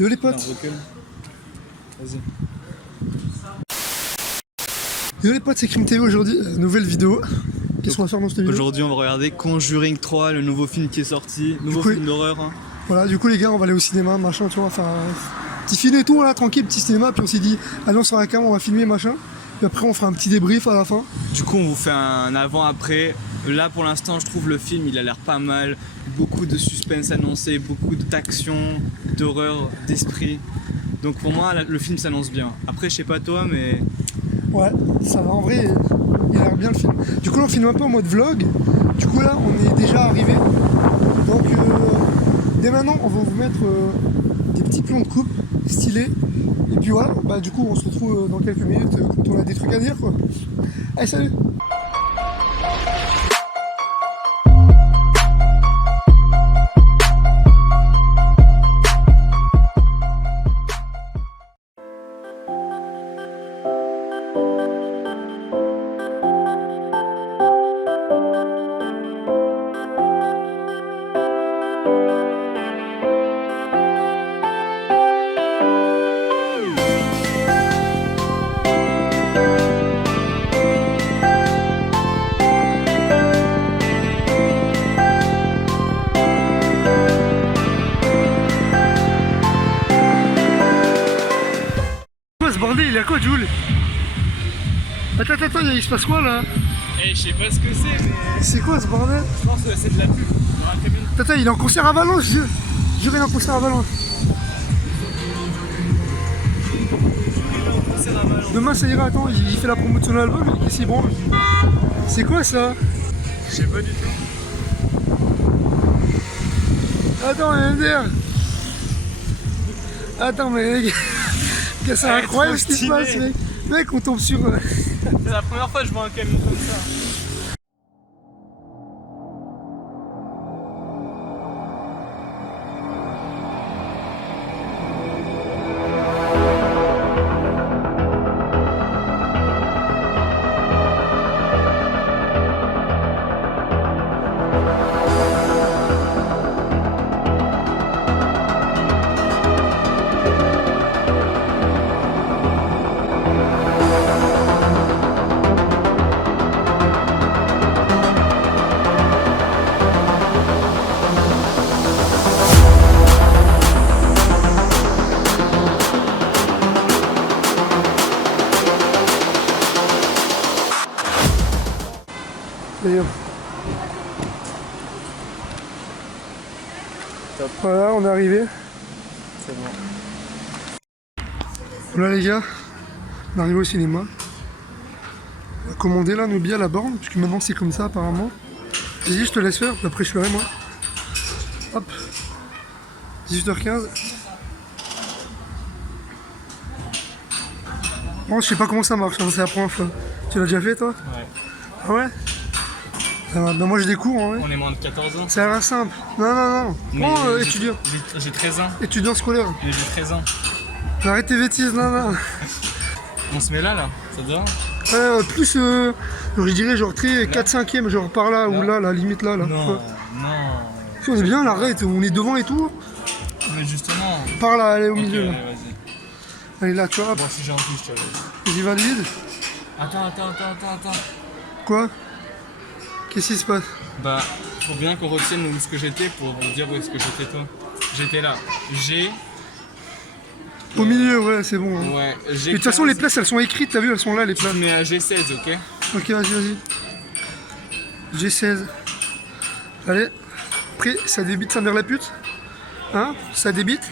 Yo les potes. Vas-y. Yo les potes, c'est Crime TV aujourd'hui, nouvelle vidéo. Qu'est-ce qu'on va faire dans cette vidéo? Aujourd'hui on va regarder Conjuring 3, le nouveau film qui est sorti, nouveau film d'horreur. Hein. Voilà, du coup les gars, on va aller au cinéma, machin, tu vois, enfin petit film et tout, là, tranquille, petit cinéma, puis on s'est dit, allez on sort la cam, on va filmer, machin. Puis après on fera un petit débrief à la fin. Du coup on vous fait un avant-après. Là pour l'instant je trouve le film il a l'air pas mal. Beaucoup de suspense annoncé, beaucoup d'action, d'horreur, d'esprit. Donc pour moi le film s'annonce bien. Après je sais pas toi mais... Ouais, ça va, en vrai, il a l'air bien le film. Du coup là on filme un peu en mode vlog. Du coup là on est déjà arrivé. Donc dès maintenant on va vous mettre des petits plans de coupe stylés. Et puis voilà, bah du coup on se retrouve dans quelques minutes quand on a des trucs à dire quoi. Allez salut! Ce bordel il y a quoi Jules? Attends, il se passe quoi là? Eh je sais pas ce que c'est mais... C'est quoi ce bordel? Je pense que c'est de la pub. Attends, il est en concert à Valence, jure, il est en concert à Valence. Demain ça ira, attends, il fait la promo de son album, qu'est-ce qu'il branle? C'est quoi ça? Je sais pas du tout. Attends, MDR. Attends, mais mec, c'est incroyable ce qui se passe, mec. Mec, on tombe sur... C'est la première fois que je vois un camion comme ça. D'ailleurs. Voilà, on est arrivé. C'est bon. Voilà les gars, on est arrivé au cinéma. On a commandé là nos billets à la borne, puisque maintenant c'est comme ça apparemment. J'ai dit je te laisse faire, puis après je ferai moi. Hop. 18h15. Bon, je sais pas comment ça marche, hein, c'est la première fois. Tu l'as déjà fait toi? Ouais. Ah ouais? Ben moi je découvre en vrai. On est moins de 14 ans. Ça a l'air simple. Non. Oh, étudiant. J'ai 13 ans. Étudiant scolaire. J'ai 13 ans. Arrête tes bêtises, non. On se met là, ça te va? Plus, je dirais genre très 4-5ème, genre par là, ou là, la limite là. Non, Ouais. non. Si on est bien, là, arrête, on est devant et tout. Mais justement. Par là, allez au Ok, milieu. Là. vas-y. Allez là, tu vois. Bon, si j'ai envie, je te laisse. Vas-y, valide. Attends. Quoi? Qu'est-ce qui se passe? Bah, faut bien qu'on retienne où est-ce que j'étais pour vous dire où est-ce que j'étais toi. J'étais là. J'ai... Au milieu, ouais, c'est bon. Hein. Ouais, Mais j'ai... de toute façon, les places, elles sont écrites, t'as vu, elles sont là, les places. Mais à G16, ok? Ok, vas-y. G16. Allez. Après, ça débite sa mère la pute. Hein? Ça débite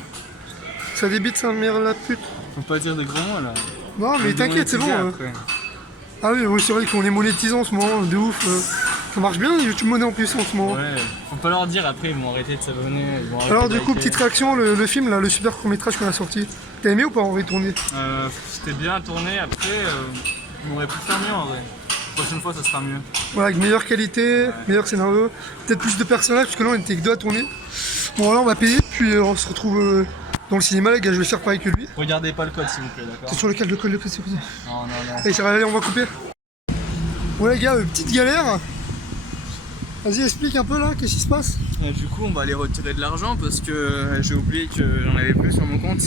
sa mère la pute. Faut pas dire de grands mots là. Non, mais t'inquiète, c'est bon. Ah oui, c'est vrai qu'on est monétisant en ce moment, de ouf. Ça marche bien, YouTube Money en plus en ce moment. Ouais, faut pas leur dire après, ils vont arrêter de s'abonner. Alors du coup, petite réaction, le film là, le super court métrage qu'on a sorti. T'as aimé ou pas en vrai tourner? C'était bien tourné, après, on aurait pu faire mieux en vrai. La prochaine fois, ça sera mieux. Voilà, avec meilleure qualité, meilleur scénario, peut-être plus de personnages, parce que là on était que deux à tourner. Bon, voilà, on va payer, puis on se retrouve dans le cinéma, les gars, je vais faire pareil que lui. Regardez pas le code, s'il vous plaît, d'accord? C'est sur lequel le code, c'est quoi? Non. Allez, ça va aller, on va couper. Bon, les gars, petite galère. Vas-y, explique un peu là, qu'est-ce qui se passe? Et du coup, on va aller retirer de l'argent parce que j'ai oublié que j'en avais plus sur mon compte.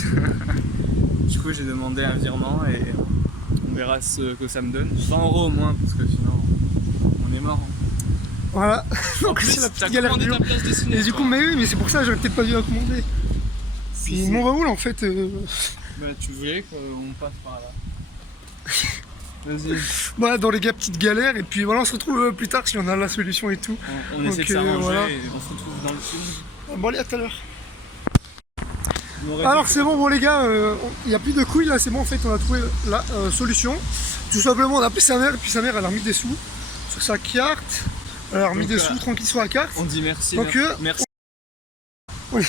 Du coup, j'ai demandé un virement et on verra ce que ça me donne. 20 € au moins parce que sinon, on est mort. Voilà. En Donc plus, c'est la t'as petite galère commandé du ta jour. place de ciné. Et du coup, mais oui, mais c'est pour ça que j'aurais peut-être pas dû la commander. Puis mon Raoul, en fait. Bah, tu voulais qu'on passe par là. Vas-y. Bah, dans les petites galères, et puis voilà, on se retrouve plus tard si on a la solution et tout. On essaie de Donc, s'arranger voilà. et on se retrouve dans le film. Bon, allez, à tout à l'heure. Alors c'est bon les gars, il n'y a plus de couilles là, c'est bon en fait, on a trouvé la solution. Tout simplement on a appelé sa mère et puis sa mère elle a remis des sous sur sa carte. Elle a remis des sous tranquille sur la carte. On dit merci. Donc, merci. Oui.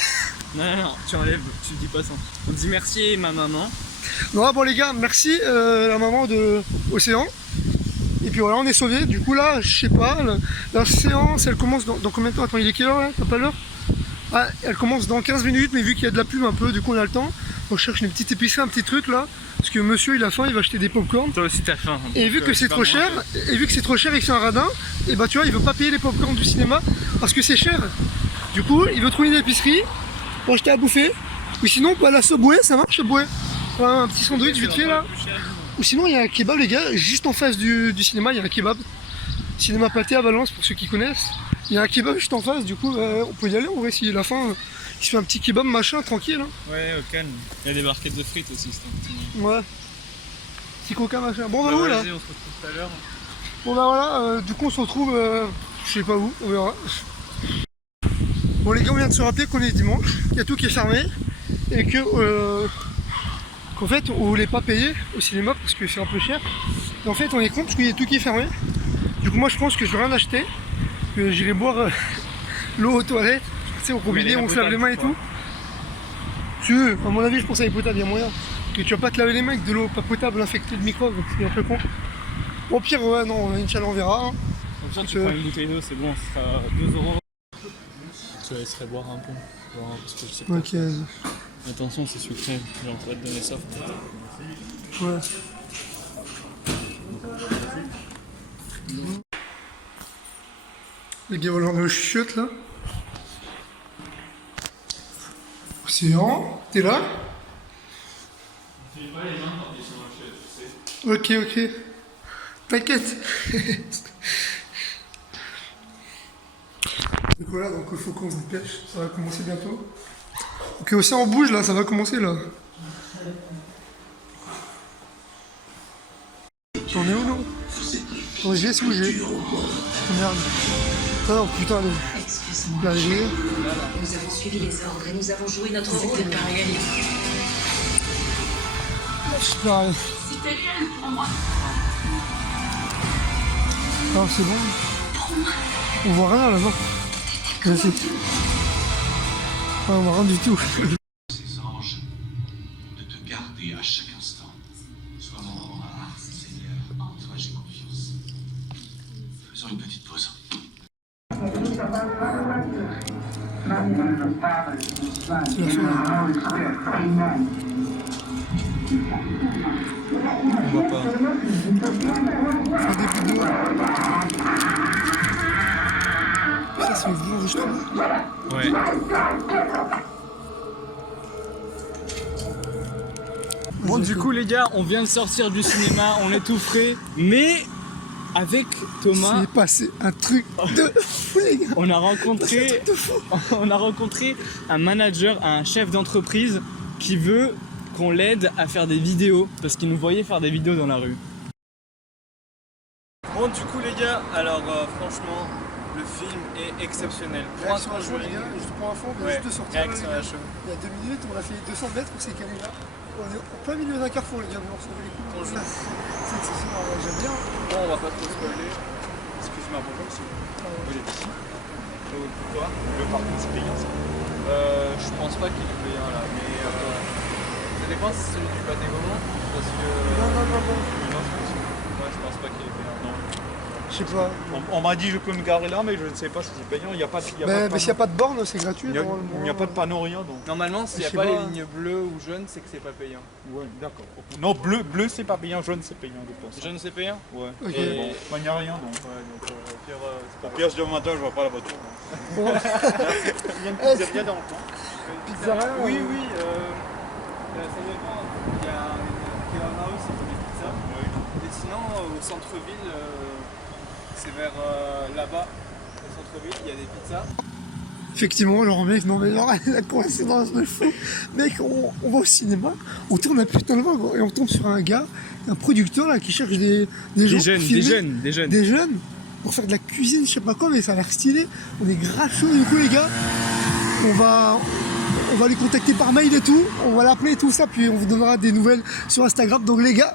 Non, tu enlèves, tu dis pas ça. On dit merci ma maman. Non, bon les gars, merci la maman de Océan. Et puis voilà, on est sauvés. Du coup là, je sais pas, la séance elle commence dans combien de temps? Attends, il est quelle heure là? T'as pas l'heure? Ah, elle commence dans 15 minutes, mais vu qu'il y a de la pub un peu, du coup on a le temps. Donc je cherche une petite épicerie, un petit truc là. Parce que monsieur il a faim, il va acheter des popcorn. Toi aussi t'as faim. Et vu que c'est trop cher, et que c'est un radin, et bah tu vois, il veut pas payer les popcorn du cinéma parce que c'est cher. Du coup, il veut trouver une épicerie pour acheter à bouffer. Ou sinon, bah, la Subway, ça marche Subway. Enfin, un petit sandwich vite fait là. Ou sinon, il y a un kebab les gars, juste en face du cinéma, il y a un kebab. Cinéma Pâté à Valence pour ceux qui connaissent. Il y a un kebab juste en face, du coup on peut y aller en vrai si la fin il se fait un petit kebab machin tranquille. Hein. Ouais, au calme. Il y a des barquettes de frites aussi, c'est un petit. Ouais. Petit coca machin. Bon bah où là? Vas-y, on se retrouve tout à l'heure. Bon bah voilà, du coup on se retrouve je sais pas où, on verra. Bon les gars, on vient de se rappeler qu'on est dimanche, qu'il y a tout qui est fermé et que qu'en fait on voulait pas payer au cinéma parce que c'est un peu cher. Et en fait on est con parce qu'il y a tout qui est fermé. Du coup moi je pense que je vais rien acheter. Que j'irai boire l'eau aux toilettes, tu sais, au robinet, on se lave les mains et tout. Si, à mon avis, je pense à l'eau potable, il y a moyen. Que tu vas pas te laver les mains avec de l'eau pas potable infectée de microbes, c'est un peu con. Au pire, ouais, non, Inch'Allah, on verra. Hein. Au pire, tu prends une bouteille d'eau, c'est bon, ce sera 2 €. Tu la laisserais boire un peu, parce que je sais pas. Ok, vas-y. Attention, c'est sucré, j'ai envie de te donner ça. Ouais. Les gars, voilà, on est au chiottes là. Océan, t'es là? Ok, ok. T'inquiète. Donc voilà, donc il faut qu'on se dépêche, ça va commencer bientôt. Ok, Océan bouge là, ça va commencer là. T'en es où non? Attends, je vais se bouger. Merde. Ah non, putain, allez. Excuse-moi. Là, j'ai... Nous avons suivi les ordres et nous avons joué notre rôle. C'est pareil. C'était réel pour moi. Ah, c'est bon. On voit rien là-bas. Vas-y. Ah, on voit rien du tout. Ces anges de te garder à chaque instant. Sois mon roi, Seigneur, en toi j'ai confiance. Faisons une petite pause. On voit pas. Ça, c'est une vraie je trouve. Ouais. Bon, du coup, les gars, on vient de sortir du cinéma, on est tout frais, mais avec Thomas, C'est passé un truc de fou, les gars. on a rencontré un manager, un chef d'entreprise qui veut qu'on l'aide à faire des vidéos parce qu'il nous voyait faire des vidéos dans la rue. Bon, du coup, les gars, alors franchement, le film est exceptionnel. Réaction à chaud, les gars, juste pour info, on vient Ouais, juste de sortir. réaction là, à chaud. Il y a 2 minutes, on a fait 200 mètres, on s'est calé là. On est en plein milieu d'un carrefour, les gars, mais on se les coups. Bonjour. C'est excessivement, j'aime bien. Bon, on va pas trop spoiler. Excuse-moi, bonjour monsieur. Vous êtes ici. Pourquoi? Le parking c'est payant ça? Je pense pas qu'il est payant là, mais ça dépend si c'est celui du Pâté Gaumont parce que. Non. Non, je pense pas qu'il est payant. Non. Je sais pas. On m'a dit je peux me garer là, mais je ne sais pas si c'est payant. Il n'y a pas de, il y a pas de Mais s'il n'y a panneau. pas de borne, c'est gratuit. Il n'y a, normalement. il n'y a pas de panneau, rien donc. Normalement, s'il n'y a Je sais pas les pas. lignes bleues ou jaunes, c'est que c'est pas payant. Ouais, d'accord. Non, bleu c'est pas payant, jaune c'est payant, je pense. Jaune, c'est payant? Ouais. Ok. Bon, il n'y a rien donc. Au pire, c'est pas Au pire, demain matin, je vois pas la voiture. Bon. Il y a une pizzeria dans le coin. Pizzeria, Oui, oui, ça dépend. Il y a une Kebab House, c'est pour les pizzas. Et sinon, au centre-ville, c'est vers là-bas, au centre-ville, il y a des pizzas. Effectivement, genre mec, non mais genre, la coïncidence de fou. Mec, on va au cinéma, on tourne un putain de vlog et on tombe sur un gars, un producteur là qui cherche des gens pour filmer, des jeunes pour faire de la cuisine, je sais pas quoi, mais ça a l'air stylé. On est grave chaud du coup les gars. On va les contacter par mail et tout, on va l'appeler et tout ça, puis on vous donnera des nouvelles sur Instagram. Donc les gars,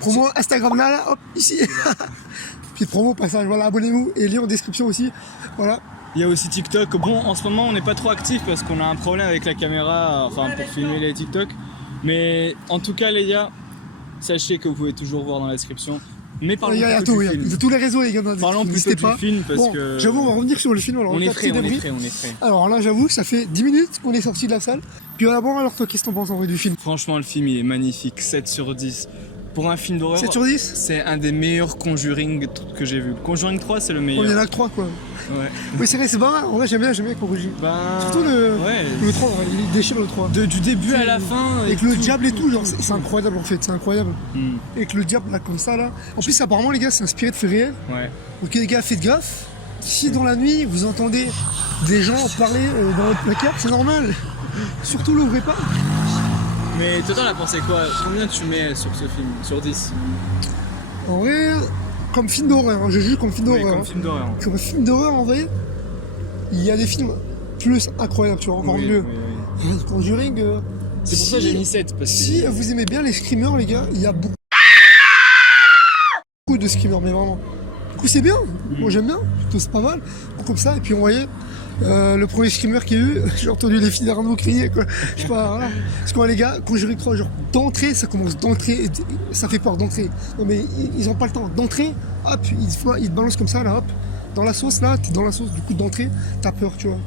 promo Instagram là, hop, ici. Puis promo passage, voilà, abonnez-vous et lien en description aussi. Voilà. Il y a aussi TikTok. Bon, en ce moment, on n'est pas trop actif parce qu'on a un problème avec la caméra, enfin pour filmer les TikTok. Mais en tout cas, les gars, sachez que vous pouvez toujours voir dans la description. Mais parlons Il y a plutôt tout, du il y a film. de tous les réseaux les gars. Parlons plutôt N'hésitez du pas. film parce Bon, que j'avoue, on va revenir sur le film. Alors, on est fait un frais, petit débrief. on est frais. Alors là, j'avoue, ça fait 10 minutes qu'on est sorti de la salle. Puis voilà, bon, alors toi, qu'est-ce que t'en penses en vrai du film? Franchement, le film il est magnifique, 7 sur 10. Pour un film d'horreur, 7 sur 10? c'est un des meilleurs Conjuring que j'ai vu. Conjuring 3, c'est le Bon, meilleur. il y en a que 3 quoi. Ouais. Oui, c'est vrai, c'est pas mal. En vrai, j'aime bien Conjuring. Ben, Surtout le 3, ouais, il déchire le 3. du début à la fin. Avec le diable et tout, genre, c'est incroyable en fait, c'est incroyable. Hmm, Avec le diable là, comme ça là. En plus, apparemment, les gars, c'est inspiré de faits réels. ouais. Donc, les gars, faites gaffe. Si dans la nuit, vous entendez des gens parler dans votre placard, c'est normal. Surtout, l'ouvrez pas. Mais toi, t'en as pensé quoi? Combien tu mets sur ce film? Sur 10? En vrai, comme film d'horreur, hein, je juge comme film Oui, d'horreur. comme hein. film d'horreur. Comme film d'horreur, en vrai, il y a des films plus incroyables, tu vois, encore Oui, mieux. oui, oui. Conjuring. C'est pour ça que j'ai mis 7. Parce que Si vous aimez bien les screamers, les gars, il y a beaucoup de screamers, mais vraiment. Du coup, c'est bien. Moi, j'aime bien. Plutôt, c'est pas mal. Comme ça, et puis, on voyait le premier screamer qu'il y a eu. J'ai entendu les filles d'Arnaud crier, quoi. Je sais pas, voilà. Parce que, moi, les gars, Conjuring 3, genre, d'entrée, ça commence d'entrée. Ça fait peur d'entrée. Non, mais ils ont pas le temps. D'entrée, hop, ils te balancent comme ça, là, hop. Dans la sauce, là, t'es dans la sauce, du coup, d'entrée, t'as peur, tu vois.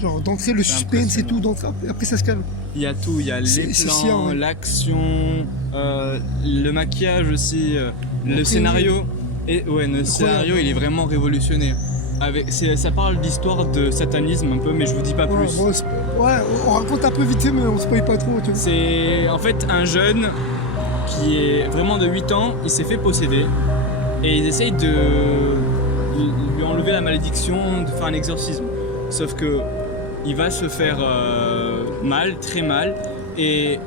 Genre, d'entrée, le C'est suspense et impressionnant. tout, d'entrée, après, ça se calme. il y a tout, il y a C'est les chiant, plans, ouais. l'action, le maquillage aussi, le Après, scénario. Et ouais, le scénario, il est vraiment révolutionnaire. Ça parle d'histoire de satanisme un peu, mais je vous dis pas Ouais, plus. bon, on raconte un peu vite fait, mais on spoil pas trop, tu vois. C'est en fait un jeune qui est vraiment de 8 ans, il s'est fait posséder et ils essayent de lui enlever la malédiction, de faire un exorcisme. Sauf que il va se faire mal, très mal, et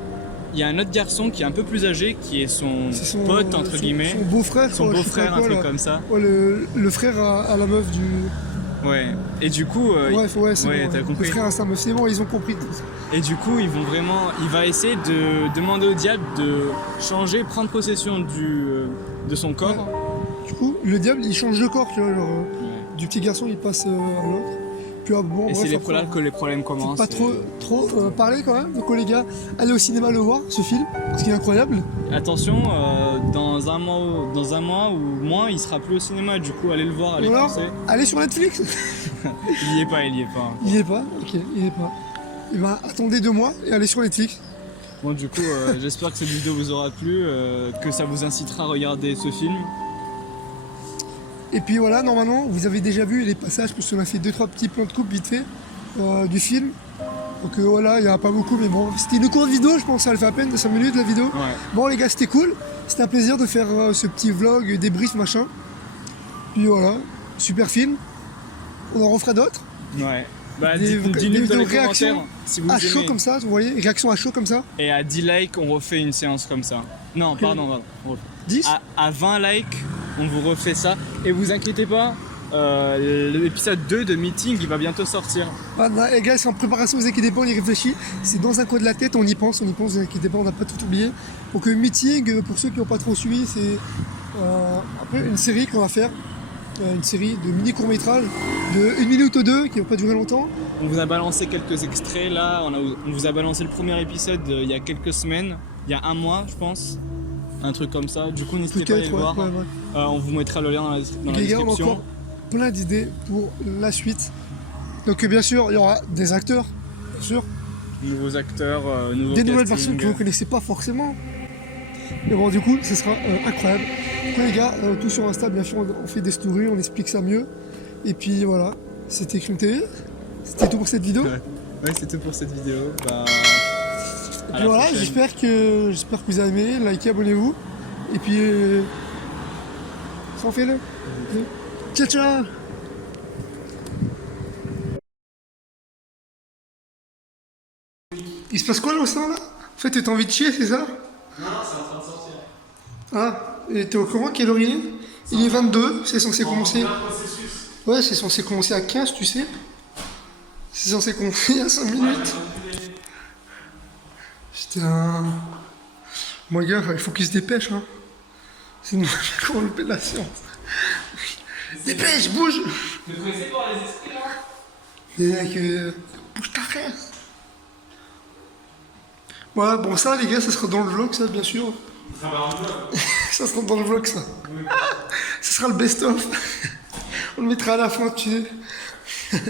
il y a un autre garçon qui est un peu plus âgé, qui est son C'est pote entre guillemets, Son beau-frère, son quoi, je sais beau-frère, pas un quoi, truc là. comme ça. Ouais, le frère à la meuf du. Ouais. Et du coup, Bref, ouais, c'est ouais, bon. t'as Le compris. frère à sa meuf, c'est bon, ils ont compris. Et du coup, il va essayer de demander au diable de changer, prendre possession de son corps. Du coup, le diable, il change de corps, tu vois, genre, du petit garçon, il passe à l'autre. Puis, ah, bon, Et bref, c'est après, là que les problèmes faut commencent. pas trop parler quand même. Donc, les gars, allez au cinéma le voir, ce film, parce qu'il est incroyable. Attention, dans un mois ou moins, il sera plus au cinéma. Du coup, allez le voir, allez Ou alors, penser. allez sur Netflix. Il y est pas. Il y est pas, ok, il y est pas. Et ben, attendez 2 mois et allez sur Netflix. Bon, du coup, j'espère que cette vidéo vous aura plu, que ça vous incitera à regarder ce film. Et puis voilà, normalement, vous avez déjà vu les passages, parce qu'on a fait 2-3 petits plans de coupe vite fait du film. Donc voilà, il n'y en a pas beaucoup, mais bon, c'était une courte vidéo, je pense, ça fait à peine 5 minutes la vidéo. Ouais. Bon les gars, c'était cool, c'était un plaisir de faire ce petit vlog, débrief, machin. Puis voilà, super film. On en refera d'autres, Ouais. Bah, Des dites-nous dans vidéos les réactions commentaires si vous à chaud aimez. comme ça, vous voyez, réaction à chaud comme ça. Et à 10 likes, on refait une séance comme ça. Non, pardon. on refait. 10 À 20 likes, on vous refait ça. Et vous inquiétez pas, l'épisode 2 de Meeting, il va bientôt sortir. Ah, non, les gars, c'est en préparation, vous inquiétez pas, on y réfléchit. C'est dans un coin de la tête, on y pense, vous inquiétez pas, on n'a pas tout oublié. Donc Meeting, pour ceux qui n'ont pas trop suivi, c'est un peu une série qu'on va faire. Une série de mini courts-métrages de 1 minute ou 2 qui ne va pas durer longtemps. On vous a balancé quelques extraits là, on vous a balancé le premier épisode il y a quelques semaines, il y a 1 mois je pense. un truc comme ça. Du coup, n'hésitez pas à aller Peut-être, voir. ouais. On vous mettra le lien dans la Les gars, on a description. encore plein d'idées pour la suite. Donc bien sûr, il y aura des acteurs, bien sûr. Nouveaux acteurs, nouveaux Des nouvelles castings. personnes que vous ne connaissez pas forcément. Mais bon, du coup, ce sera incroyable. Du coup, les gars, tout sur Insta, bien sûr, on fait des stories, on explique ça mieux. Et puis voilà, c'était Crime TV. C'était tout pour cette vidéo. Ouais, c'est tout pour cette vidéo. Bah, Et puis voilà, j'espère que vous avez aimé. Likez, abonnez-vous. Et puis, ça en fait le. Ciao, ciao. Il se passe quoi là au sein là? En fait, t'as envie de chier, c'est ça? Non, c'est en train de sortir. Ah, et t'es au courant quelle heure il est? Il est 22, c'est censé commencer. Ouais, c'est censé commencer à 15, tu sais. C'est censé commencer à 5 minutes. Putain. Mon gars, il faut qu'il se dépêche, hein. Sinon, on va louper la séance. Dépêche, bouge! Vous connaissez voir les esprits là? Mais mec, bouge ta frère! Ouais, bon, ça, les gars, ça sera dans le vlog, ça, bien sûr. Ça sera dans le vlog, ça. Ça sera le best-of. On le mettra à la fin, tu sais.